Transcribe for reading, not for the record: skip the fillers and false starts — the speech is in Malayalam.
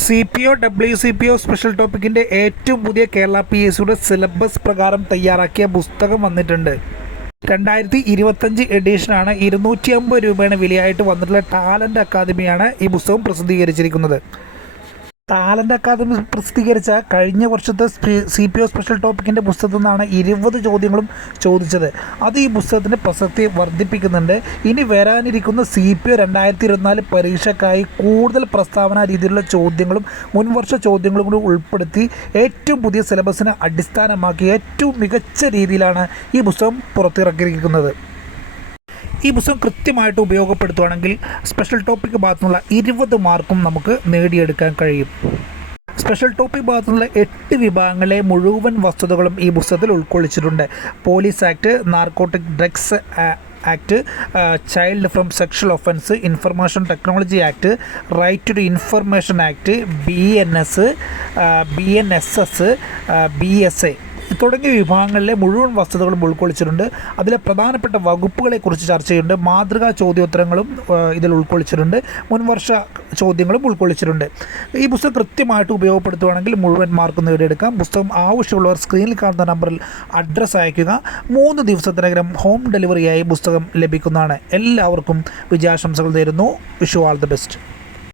CPO WCPO സ്പെഷ്യൽ ടോപ്പിക്കിൻ്റെ ഏറ്റവും പുതിയ കേരള PSCയുടെ സിലബസ് പ്രകാരം തയ്യാറാക്കിയ പുസ്തകം വന്നിട്ടുണ്ട്. 2025 എഡിഷനാണ്. 250 രൂപയാണ് വിലയായിട്ട് വന്നിട്ടുള്ള ടാലൻ്റ് അക്കാദമിയാണ് ഈ പുസ്തകം പ്രസിദ്ധീകരിച്ചിരിക്കുന്നത്. ടാലൻ്റ് അക്കാദമി പ്രസിദ്ധീകരിച്ച കഴിഞ്ഞ വർഷത്തെ CPO സ്പെഷ്യൽ ടോപ്പിക്കിൻ്റെ പുസ്തകത്തിൽ നിന്നാണ് 20 ചോദ്യങ്ങളും ചോദിച്ചത്. അത് ഈ പുസ്തകത്തിൻ്റെ പ്രസക്തി വർദ്ധിപ്പിക്കുന്നുണ്ട്. ഇനി വരാനിരിക്കുന്ന CPO 2024 പരീക്ഷയ്ക്കായി കൂടുതൽ പ്രസ്താവന രീതിയിലുള്ള ചോദ്യങ്ങളും മുൻവർഷ ചോദ്യങ്ങളും കൂടി ഉൾപ്പെടുത്തി ഏറ്റവും പുതിയ സിലബസിനെ അടിസ്ഥാനമാക്കി ഏറ്റവും മികച്ച രീതിയിലാണ് ഈ പുസ്തകം പുറത്തിറക്കിയിരിക്കുന്നത്. ഈ പുസ്തകം കൃത്യമായിട്ട് ഉപയോഗപ്പെടുത്തുകയാണെങ്കിൽ സ്പെഷ്യൽ ടോപ്പിക് ഭാഗത്തുനിന്നുള്ള 20 മാർക്കും നമുക്ക് നേടിയെടുക്കാൻ കഴിയും. സ്പെഷ്യൽ ടോപ്പിക് ഭാഗത്തുനിന്നുള്ള 8 വിഭാഗങ്ങളിലെ മുഴുവൻ വസ്തുതകളും ഈ പുസ്തകത്തിൽ ഉൾക്കൊള്ളിച്ചിട്ടുണ്ട്. Police act, narcotic drugs act, child from sexual offence, information technology act, right to information act, BNS, BNSS, BSA തുടങ്ങിയ വിഭാഗങ്ങളിലെ മുഴുവൻ വസ്തുതകളും ഉൾക്കൊള്ളിച്ചിട്ടുണ്ട്. അതിലെ പ്രധാനപ്പെട്ട വകുപ്പുകളെക്കുറിച്ച് ചർച്ച ചെയ്യുന്നുണ്ട്. മാതൃകാ ചോദ്യോത്തരങ്ങളും ഇതിൽ ഉൾക്കൊള്ളിച്ചിട്ടുണ്ട്. മുൻവർഷ ചോദ്യങ്ങളും ഉൾക്കൊള്ളിച്ചിട്ടുണ്ട്. ഈ പുസ്തകം കൃത്യമായിട്ട് ഉപയോഗപ്പെടുത്തുകയാണെങ്കിൽ മുഴുവൻ മാർക്ക് നേടിയെടുക്കാം. പുസ്തകം ആവശ്യമുള്ളവർ സ്ക്രീനിൽ കാണുന്ന നമ്പറിൽ അഡ്രസ്സ് അയയ്ക്കുക. 3 ദിവസത്തിനകം ഹോം ഡെലിവറിയായി പുസ്തകം ലഭിക്കുന്നതാണ്. എല്ലാവർക്കും വിജയാശംസകൾ നേരുന്നു. Wish you all the best.